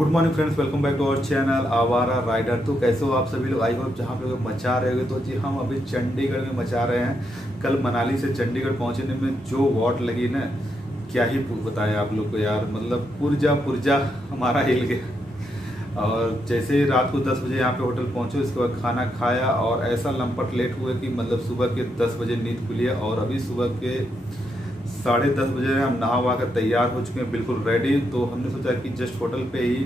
Good morning friends, welcome back to our channel Awara rider. तो कैसे हो आप सभी लोग? आई होप जहाँ पे लोग मचा रहे होंगे। तो जी हम अभी चंडीगढ़ में मचा रहे हैं। कल मनाली से चंडीगढ़ पहुँचने में जो वॉट लगी ना, क्या ही बताएं आप लोग को यार। मतलब पुर्जा हमारा हिल गया। और जैसे ही रात को 10 बजे यहाँ पे होटल पहुँचे, उसके बाद खाना खाया और ऐसा लंपट लेट हुआ कि मतलब सुबह के 10 बजे नींद खुली है। और अभी सुबह के 10:30 बजे हम नहा वहा कर तैयार हो चुके हैं, बिल्कुल रेडी। तो हमने सोचा कि जस्ट होटल पे ही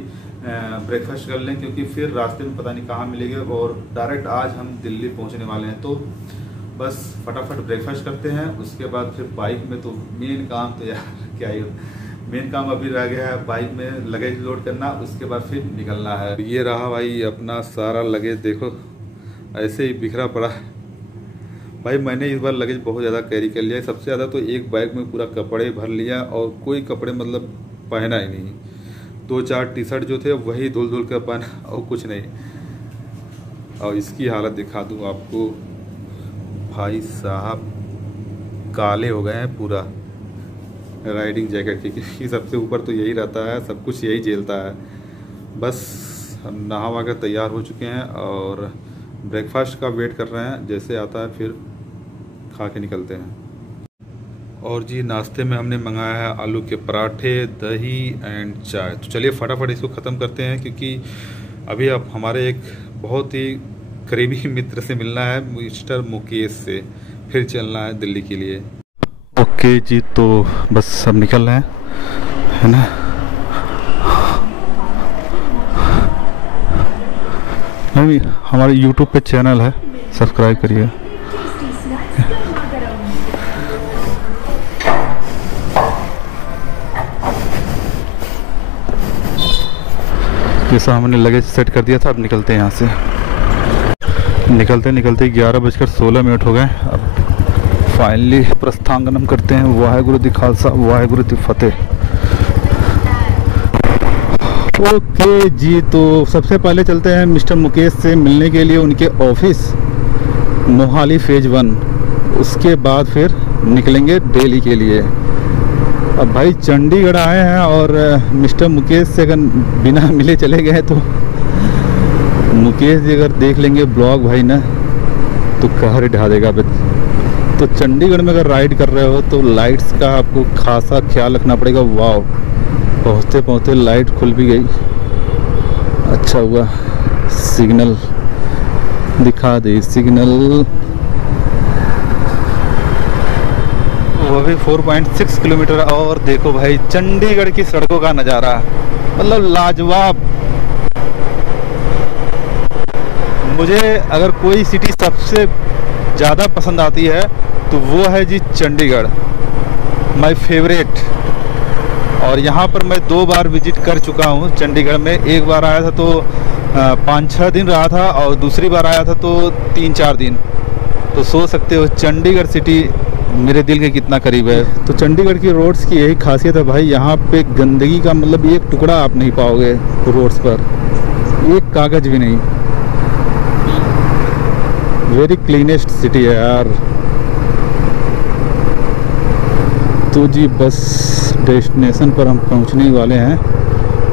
ब्रेकफास्ट कर लें, क्योंकि फिर रास्ते में पता नहीं कहाँ मिलेंगे और डायरेक्ट आज हम दिल्ली पहुंचने वाले हैं। तो बस फटाफट ब्रेकफास्ट करते हैं। उसके बाद फिर बाइक में तो मेन काम तो यार क्या ही, मेन काम अभी रह गया है बाइक में लगेज लोड करना। उसके बाद फिर निकलना है। ये रहा भाई अपना सारा लगेज, देखो ऐसे ही बिखरा पड़ा है भाई। मैंने इस बार लगेज बहुत ज़्यादा कैरी कर लिया है। सबसे ज़्यादा तो एक बैग में पूरा कपड़े भर लिया और कोई कपड़े मतलब पहना ही नहीं। 2-4 टी शर्ट जो थे वही धुल धुल कर पहना और कुछ नहीं। और इसकी हालत दिखा दूँ आपको भाई साहब, काले हो गए हैं पूरा राइडिंग जैकेट के, क्योंकि सबसे ऊपर तो यही रहता है, सब कुछ यही झेलता है। बस हम नहा वहा कर तैयार हो चुके हैं और ब्रेकफास्ट का वेट कर रहे हैं। जैसे आता है फिर खा के निकलते हैं। और जी नाश्ते में हमने मंगाया है आलू के पराठे, दही एंड चाय। तो चलिए फटाफट इसको ख़त्म करते हैं, क्योंकि अभी अब हमारे एक बहुत ही करीबी मित्र से मिलना है, मिस्टर मुकेश से। फिर चलना है दिल्ली के लिए। ओके जी, तो बस अब निकल रहे हैं, है ना। नहीं, हमारे YouTube पे चैनल है, सब्सक्राइब करिए। जैसा हमने लगेज सेट कर दिया था, अब निकलते हैं यहाँ से। निकलते निकलते 11:16 हो गए। अब फाइनली प्रस्थानम करते हैं। वाहेगुरु दी खालसा वाहेगुरु दी फतेह। ओके जी, तो सबसे पहले चलते हैं मिस्टर मुकेश से मिलने के लिए उनके ऑफिस मोहाली फेज 1। उसके बाद फिर निकलेंगे दिल्ली के लिए। अब भाई चंडीगढ़ आए हैं और मिस्टर मुकेश से अगर बिना मिले चले गए तो मुकेश जी अगर देख लेंगे ब्लॉग भाई ना, तो कहर ढा देगा। तो चंडीगढ़ में अगर राइड कर रहे हो तो लाइट्स का आपको खासा ख्याल रखना पड़ेगा। वाह, पहुँचते पहुँचते लाइट खुल भी गई, अच्छा हुआ। सिग्नल दिखा दे, सिग्नल। वो भी 4.6 किलोमीटर। और देखो भाई चंडीगढ़ की सड़कों का नज़ारा, मतलब लाजवाब। मुझे अगर कोई सिटी सबसे ज़्यादा पसंद आती है तो वो है जी चंडीगढ़, माय फेवरेट। और यहाँ पर मैं 2 बार विजिट कर चुका हूँ चंडीगढ़ में। एक बार आया था तो 5-6 दिन रहा था, और दूसरी बार आया था तो 3-4 दिन। तो सोच सकते हो चंडीगढ़ सिटी मेरे दिल के कितना करीब है। तो चंडीगढ़ की रोड्स की यही खासियत है भाई, यहाँ पे गंदगी का मतलब एक टुकड़ा आप नहीं पाओगे रोड्स पर, एक कागज भी नहीं। वेरी क्लीनेस्ट सिटी है यार। तो जी बस डेस्टिनेशन पर हम पहुंचने वाले हैं,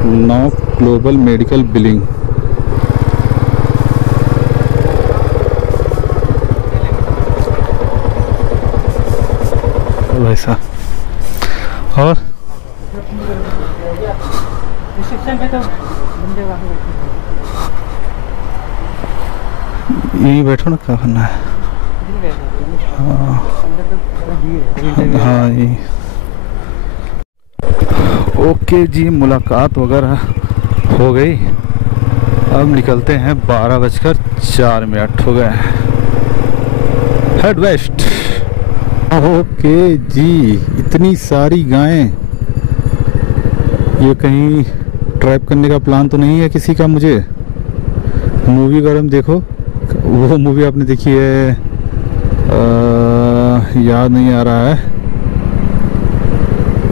नौ ग्लोबल मेडिकल बिलिंग। वैसा और यही बैठो ना, क्या करना है। हाँ ये ओके जी, मुलाकात वगैरह हो गई। अब निकलते हैं। 12:04 हो गए। Head waste. ओके जी, इतनी सारी गायें। ये कहीं ट्रैप करने का प्लान तो नहीं है किसी का? मुझे मूवी अगर हम देखो, वो मूवी आपने देखी है, याद नहीं आ रहा है।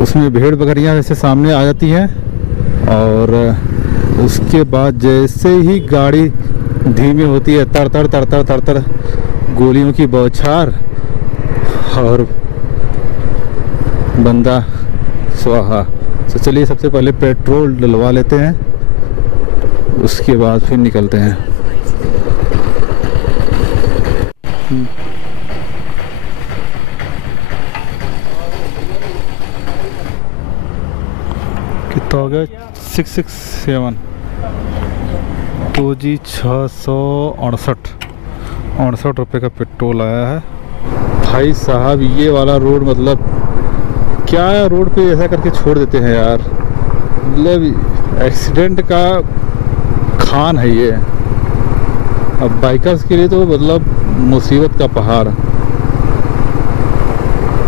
उसमें भेड़ बकरियां ऐसे सामने आ जाती हैं और उसके बाद जैसे ही गाड़ी धीमी होती है, तर तर तर तर तर तर गोलियों की बौछार और बंदा स्वाहा। तो चलिए सबसे पहले पेट्रोल डलवा लेते हैं उसके बाद फिर निकलते हैं। कितना हो गया? 667 तो जी 668 रुपये का पेट्रोल आया है भाई साहब। ये वाला रोड मतलब क्या है, रोड पे ऐसा करके छोड़ देते हैं यार, मतलब एक्सीडेंट का खान है ये। अब बाइकर्स के लिए तो मतलब मुसीबत का पहाड़।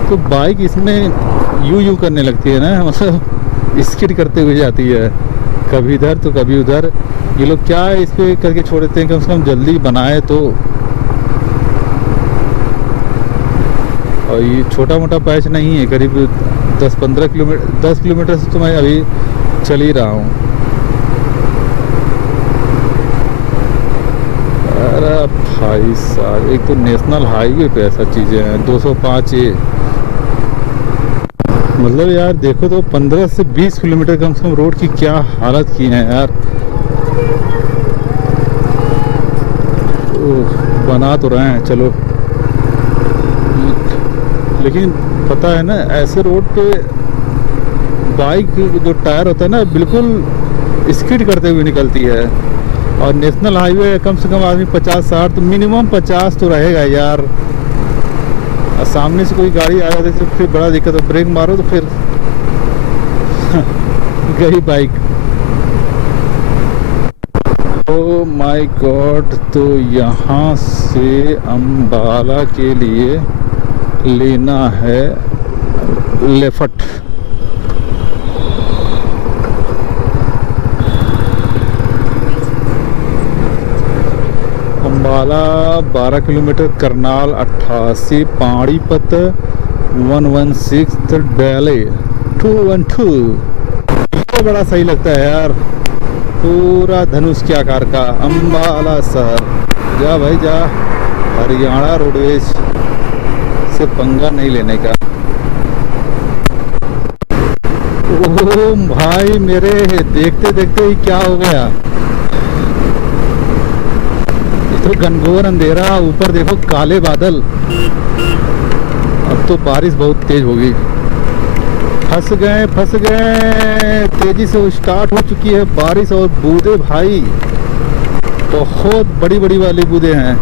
तो बाइक इसमें यूं करने लगती है ना, मतलब स्किड करते हुए जाती है, कभी इधर तो कभी उधर। ये लोग क्या है इस पे करके छोड़ देते हैं, कम से कम जल्दी बनाए तो। और ये छोटा मोटा पैच नहीं है, करीब 10-15 किलोमीटर, 10 किलोमीटर से तो मैं अभी चल ही रहा हूँ। अरे भाई साहब, एक तो नेशनल हाईवे पे ऐसा चीज़ें हैं। 205A मतलब यार देखो तो 15 से 20 किलोमीटर कम से कम रोड की क्या हालत की है यार। बना तो रहे हैं चलो, लेकिन पता है ना ऐसे रोड पे बाइक जो टायर होता है ना बिल्कुल स्किड करते हुए निकलती है। और नेशनल हाईवे कम से कम आदमी 50-60 तो मिनिमम 50 तो रहेगा यार। और सामने से कोई गाड़ी आ जाती तो फिर बड़ा दिक्कत है, ब्रेक मारो तो फिर गई बाइक। ओ माय गॉड, तो यहाँ से अम्बाला के लिए लेना है लेफ्ट। अम्बाला 12 किलोमीटर, करनाल 88, पानीपत 116, डेले 212। ये बड़ा सही लगता है यार, पूरा धनुष के आकार का अम्बाला शहर। जा भाई जा, हरियाणा रोडवेज से पंगा नहीं लेने का। ओ भाई मेरे, देखते देखते ही क्या हो गया, तो घनघोर अंधेरा, ऊपर देखो काले बादल। अब तो बारिश बहुत तेज होगी। फंस गए, तेजी से स्टार्ट हो चुकी है बारिश। और बूंदे भाई बहुत बड़ी बड़ी वाली बूंदे हैं।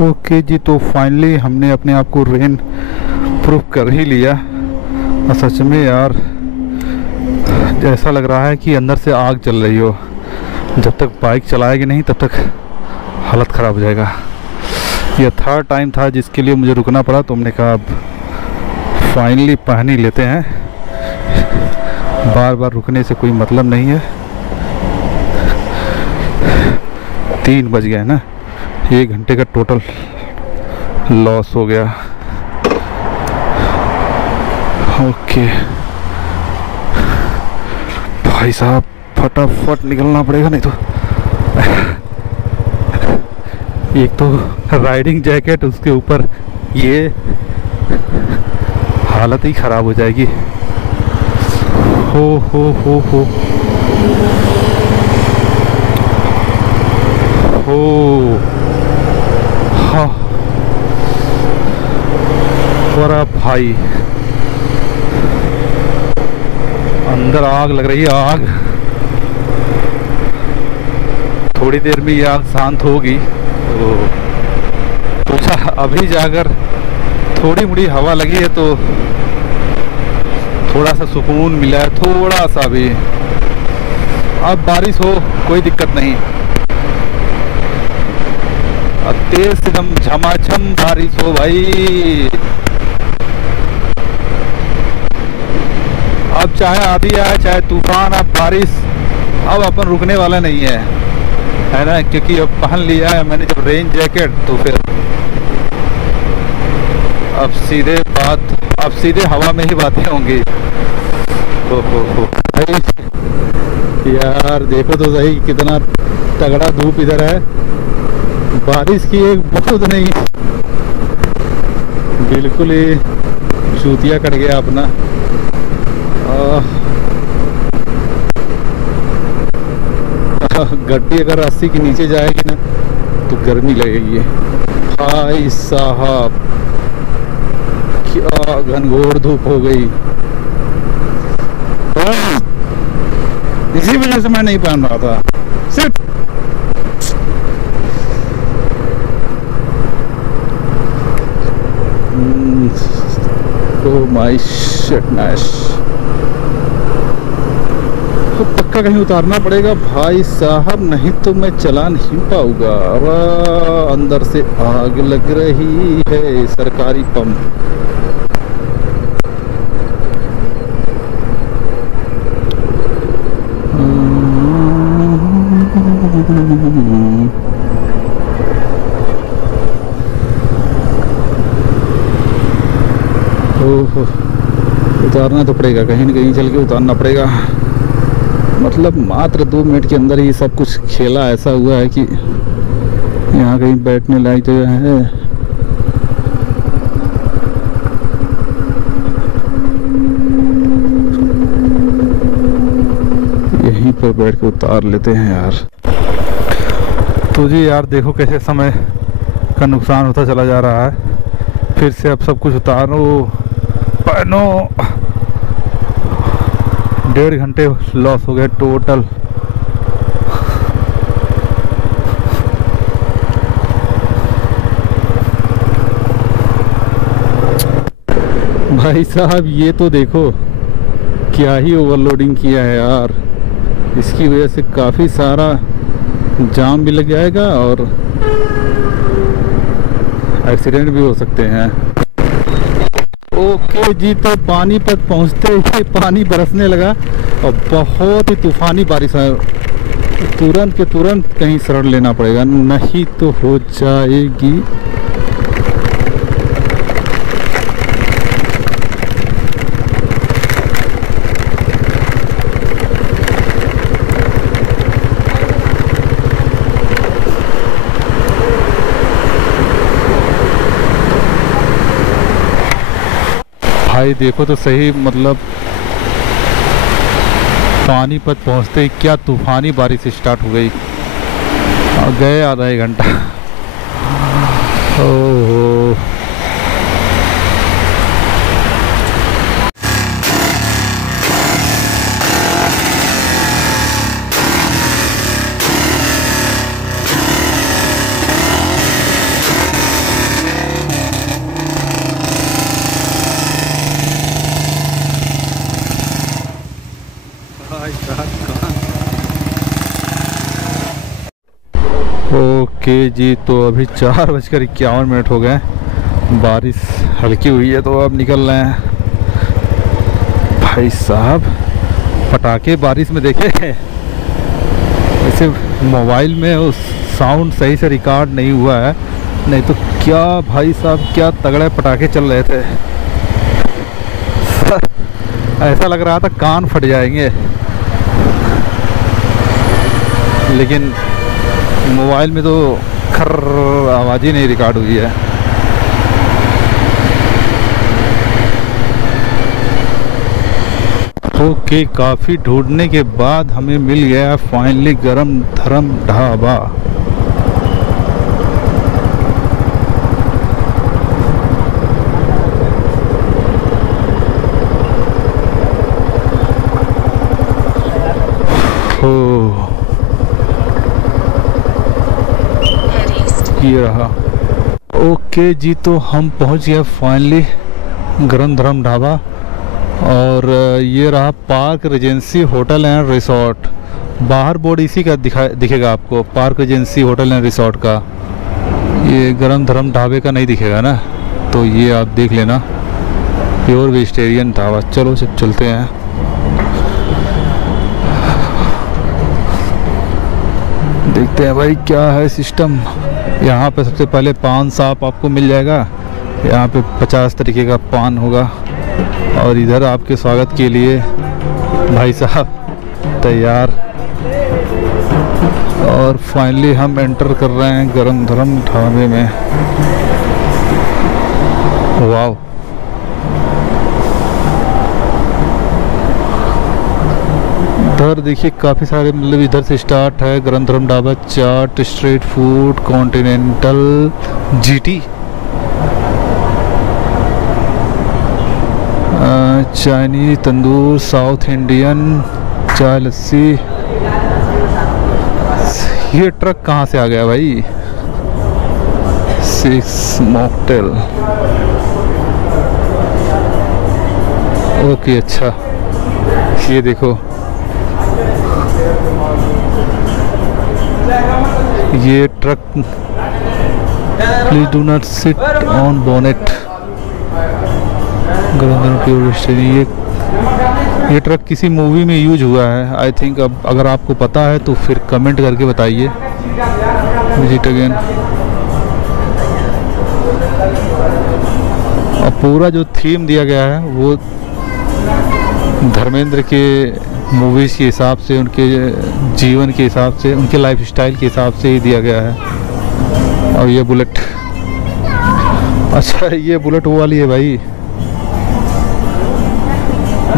ओके जी, तो फाइनली हमने अपने आप को रेन प्रूफ कर ही लिया। और सच में यार ऐसा लग रहा है कि अंदर से आग जल रही हो। जब तक बाइक चलाएगी नहीं तब तक हालत ख़राब हो जाएगा। यह थर्ड टाइम था जिसके लिए मुझे रुकना पड़ा, तो हमने कहा अब फाइनली पहन ही लेते हैं। बार बार रुकने से कोई मतलब नहीं है। 3 बज गए ना, 1 घंटे का टोटल लॉस हो गया। ओके भाई साहब, फटाफट निकलना पड़ेगा नहीं तो। एक तो राइडिंग जैकेट, उसके ऊपर ये, हालत ही ख़राब हो जाएगी। हो हाँ बड़ा भाई, अंदर आग लग रही है, आग। थोड़ी देर में ये आग शांत होगी तो अभी जाकर थोड़ी मुड़ी हवा लगी है तो थोड़ा सा सुकून मिला है, थोड़ा सा भी। अब बारिश हो कोई दिक्कत नहीं, अब तेज से एकदम झमाझम बारिश हो भाई। अब चाहे आंधी आए चाहे तूफान, अब बारिश अब अपन रुकने वाला नहीं है ना, क्योंकि अब पहन लिया है मैंने जब रेन जैकेट, तो फिर अब सीधे हवा में ही बातें होंगी। हो यार देखो तो सही कितना तगड़ा धूप इधर है। बारिश की एक बहुत नहीं, बिल्कुल ही चूतिया कट गया अपना। गड्डी अगर 80 के नीचे जाएगी ना तो गर्मी लगेगी। भाई साहब क्या घनघोर धूप हो गई, इसी वजह से मैं नहीं पहन रहा था सिर्फ। ओह माय शिटनेस, तो पक्का कहीं उतारना पड़ेगा भाई साहब, नहीं तो मैं चला नहीं पाऊंगा। अब अंदर से आग लग रही है, सरकारी पंप। ओहो, उतारना तो पड़ेगा, कहीं न कहीं चल के उतारना पड़ेगा। मतलब मात्र 2 मिनट के अंदर ही सब कुछ खेला ऐसा हुआ है कि यहाँ कहीं बैठने लायक जगह है। यहीं पर बैठ के उतार लेते हैं यार। तो जी यार देखो कैसे समय का नुकसान होता चला जा रहा है। फिर से अब सब कुछ उतारो, पहनो। 1.5 घंटे लॉस हो गए टोटल। भाई साहब ये तो देखो क्या ही ओवरलोडिंग किया है यार, इसकी वजह से काफ़ी सारा जाम भी लग जाएगा और एक्सीडेंट भी हो सकते हैं। ओके जी, तो पानीपत पहुंचते ही पानी बरसने लगा और बहुत ही तूफानी बारिश है। तुरंत के तुरंत कहीं शरण लेना पड़ेगा, नहीं तो हो जाएगी। भाई देखो तो सही, मतलब पानीपत पहुंचते ही क्या तूफानी बारिश स्टार्ट हो गई और गए आधा 1 घंटा। ओहो ओके जी, तो अभी 4:51 हो गए। बारिश हल्की हुई है तो अब निकल रहे हैं। भाई साहब पटाखे बारिश में देखे, वैसे मोबाइल में उस साउंड सही से रिकॉर्ड नहीं हुआ है, नहीं तो क्या भाई साहब क्या तगड़े पटाखे चल रहे थे। ऐसा लग रहा था कान फट जाएंगे, लेकिन मोबाइल में तो खर्र आवाज़ ही नहीं रिकॉर्ड हुई है। ओके, काफ़ी ढूंढने के बाद हमें मिल गया फाइनली गरम धरम ढाबा। ये रहा। ओके जी, तो हम पहुंच गए फाइनली गरम धरम ढाबा और ये रहा park Regency hotel and resort. बाहर बोर्ड इसी का दिखेगा आपको, park Regency hotel and resort का। ये गरम धरम ढाबे का नहीं दिखेगा ना, तो ये आप देख लेना, प्योर वेजिटेरियन ढाबा। चलो चलते हैं। देखते हैं भाई क्या है सिस्टम। यहाँ पे सबसे पहले पान साप आपको मिल जाएगा। यहाँ पे 50 तरीके का पान होगा और इधर आपके स्वागत के लिए भाई साहब तैयार। और फाइनली हम एंटर कर रहे हैं गरम धरम ढाबे में। वाव, द इधर देखिए काफ़ी सारे, मतलब इधर से स्टार्ट है Garam Dharam Dhaba, chaat, street food, continental, GT, Chinese, tandoor, South Indian, चाय लस्सी। ये ट्रक कहाँ से आ गया भाई? 6 मॉकटेल। ओके अच्छा, ये देखो ये truck, please do not sit on bonnet, ये ट्रक किसी मूवी में यूज हुआ है आई थिंक। अब अगर आपको पता है तो फिर कमेंट करके बताइए। Visit again. और पूरा जो थीम दिया गया है वो धर्मेंद्र के मूवीज़ के हिसाब से, उनके जीवन के हिसाब से, उनके लाइफ स्टाइल के हिसाब से ही दिया गया है। और ये बुलेट, अच्छा ये बुलेट वो वाली है भाई,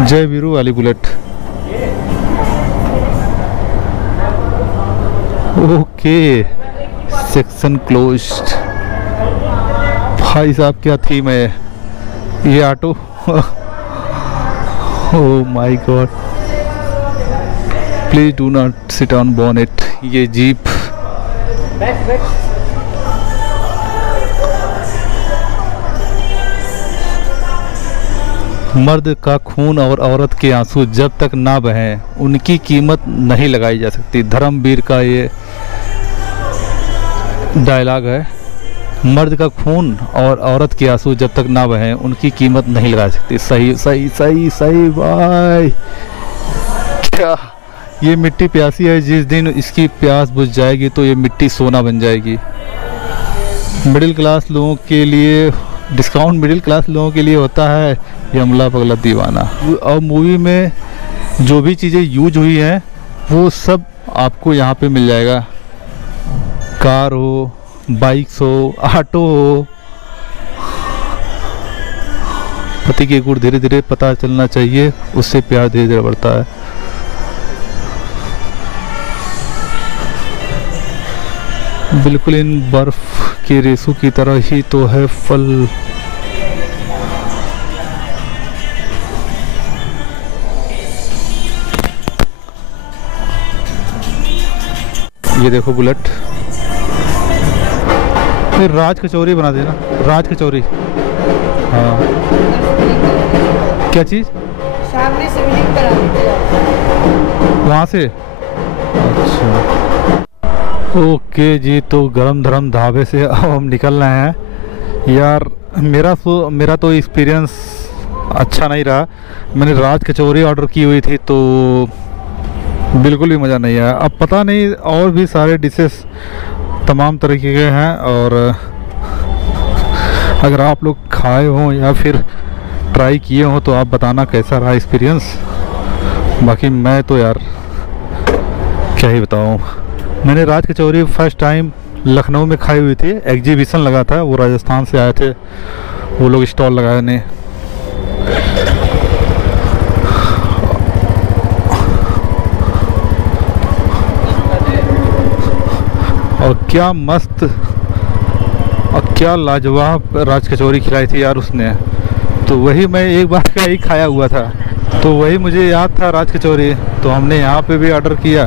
जय वीरू वाली बुलेट। Okay, section closed. भाई साहब क्या थीम है ये auto. Oh my God, please do not sit on bonnet. ये जीप, मर्द का खून और औरत के आंसू जब तक ना बहें उनकी कीमत नहीं लगाई जा सकती। धर्मवीर का ये डायलॉग है। मर्द का खून और औरत के आंसू जब तक ना बहें उनकी कीमत नहीं लगा सकती। सही सही सही सही भाई। क्या ये मिट्टी प्यासी है, जिस दिन इसकी प्यास बुझ जाएगी तो ये मिट्टी सोना बन जाएगी। मिडिल क्लास लोगों के लिए डिस्काउंट, मिडिल क्लास लोगों के लिए होता है यमला पगला दीवाना। और मूवी में जो भी चीज़ें यूज हुई हैं वो सब आपको यहाँ पे मिल जाएगा। कार हो, बाइक्स हो, ऑटो हो। पति के गुण धीरे धीरे पता चलना चाहिए, उससे प्यार धीरे धीरे बढ़ता है। बिल्कुल इन बर्फ के रेसों की तरह ही तो है फल। ये देखो बुलेट। फिर राज कचौरी बना देना, राज कचौरी। हाँ क्या चीज़? सामने से भी लिंक करा देते वहाँ से। अच्छा ओके जी, तो गरम धरम ढाबे से अब हम निकल रहे हैं। यार मेरा तो एक्सपीरियंस अच्छा नहीं रहा। मैंने राज कचौरी ऑर्डर की हुई थी तो बिल्कुल भी मज़ा नहीं आया। अब पता नहीं और भी सारे डिशेस तमाम तरीके के हैं, और अगर आप लोग खाए हों या फिर ट्राई किए हों तो आप बताना कैसा रहा एक्सपीरियंस। बाकी मैं तो यार क्या ही बताऊं। मैंने राज कचौरी फर्स्ट टाइम लखनऊ में खाई हुई थी। एग्जीबिशन लगा था, वो राजस्थान से आए थे वो लोग स्टॉल लगाने। और क्या मस्त और क्या लाजवाब राज कचौरी खिलाई थी यार उसने। तो वही मैं एक बार का ही खाया हुआ था, तो वही मुझे याद था राज कचौरी। तो हमने यहाँ पे भी ऑर्डर किया,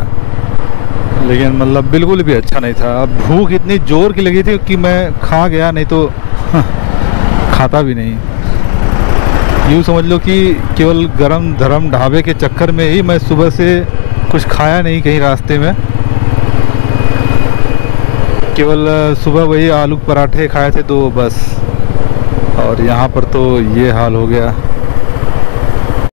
लेकिन मतलब बिल्कुल भी अच्छा नहीं था। अब भूख इतनी ज़ोर की लगी थी कि मैं खा गया, नहीं तो खाता भी नहीं। यूँ समझ लो कि केवल गरम धरम ढाबे के चक्कर में ही मैं सुबह से कुछ खाया नहीं कहीं रास्ते में। केवल सुबह वही आलू पराठे खाए थे तो बस। और यहाँ पर तो ये हाल हो गया।